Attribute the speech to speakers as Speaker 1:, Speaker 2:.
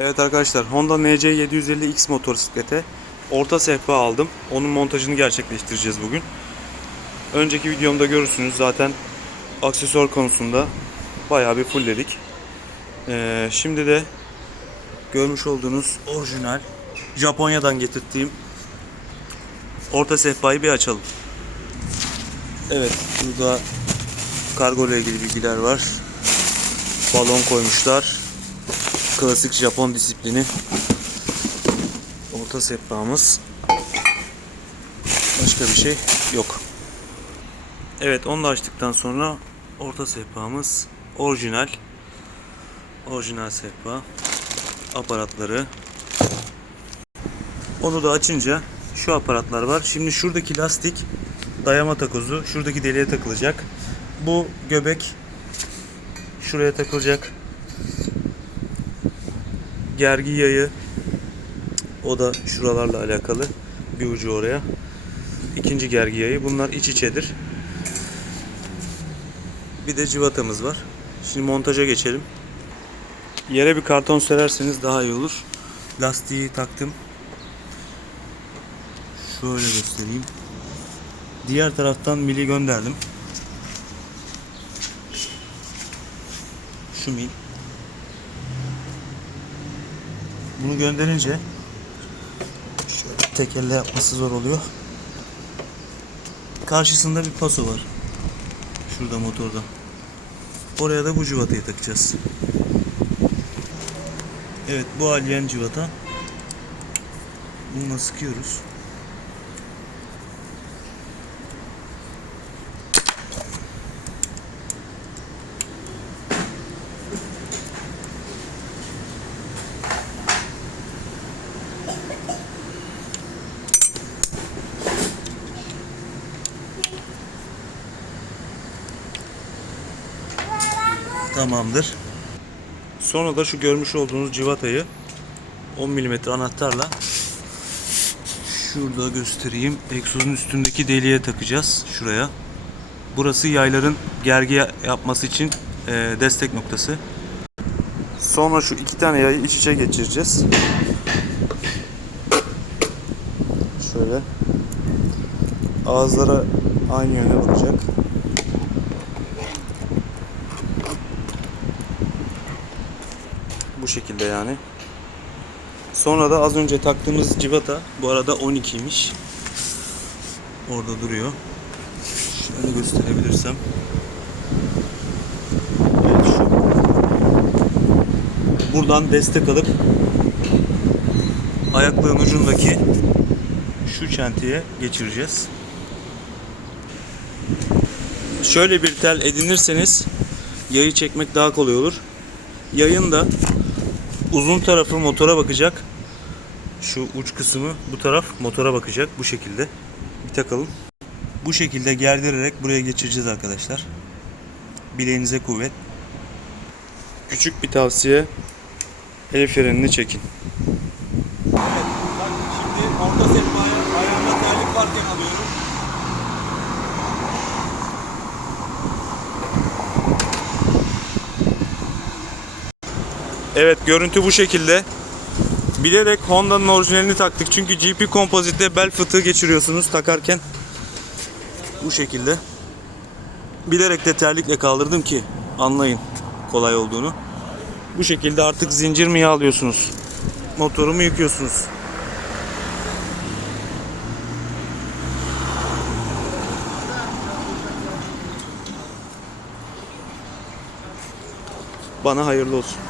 Speaker 1: Evet arkadaşlar Honda NC750X motosiklete orta sehpa aldım. Onun montajını gerçekleştireceğiz bugün. Önceki videomda görürsünüz zaten aksesuar konusunda bayağı bir fullledik. Ee, şimdi de görmüş olduğunuz orijinal Japonya'dan getirdiğim orta sehpayı bir açalım. Evet burada kargo ile ilgili bilgiler var. Balon koymuşlar. Klasik Japon disiplini. Orta sehpamız. Başka bir şey yok. Evet onu da açtıktan sonra orta sehpamız orijinal. Orijinal sehpa. Aparatları. Onu da açınca şu aparatlar var. Şimdi şuradaki lastik dayama takozu şuradaki deliğe takılacak. Bu göbek şuraya takılacak. Gergi yayı o da şuralarla alakalı. Bir ucu oraya. İkinci gergi yayı. Bunlar iç içedir. Bir de civatamız var. Şimdi montaja geçelim. Yere bir karton sererseniz daha iyi olur. Lastiği taktım. Şöyle göstereyim. Diğer taraftan mili gönderdim. Şu mil. Bunu gönderince şöyle tek elle yapması zor oluyor. Karşısında bir paso var. Şurada motorda. Oraya da bu civatayı takacağız. Evet bu alien civata. Bununla sıkıyoruz. Tamamdır. Sonra da şu görmüş olduğunuz civatayı 10 mm anahtarla şurada göstereyim. Egzozun üstündeki deliğe takacağız. Şuraya. Burası yayların gergi yapması için e, destek noktası. Sonra şu iki tane yayı iç içe geçireceğiz. Şöyle. Ağızlara aynı yöne bakacak. Bu şekilde yani. Sonra da az önce taktığımız civata bu arada 12'ymiş. Orada duruyor. Şöyle gösterebilirsem. Evet şu. Buradan destek alıp ayaklığın ucundaki şu çentiye geçireceğiz. Şöyle bir tel edinirseniz yayı çekmek daha kolay olur. Yayın da uzun tarafı motora bakacak. Şu uç kısmı bu taraf motora bakacak bu şekilde. Bir takalım. Bu şekilde gerdirerek buraya geçireceğiz arkadaşlar. Bileğinize kuvvet. Küçük bir tavsiye. El frenini çekin.
Speaker 2: Bak şimdi orta sehpaya
Speaker 1: Evet görüntü bu şekilde. Bilerek Honda'nın orijinalini taktık. Çünkü GP Composite'de bel fıtığı geçiriyorsunuz takarken. Bu şekilde. Bilerek de terlikle kaldırdım ki anlayın kolay olduğunu. Bu şekilde artık zincir mi yağlıyorsunuz? Motorumu yıkıyorsunuz. Bana hayırlı olsun.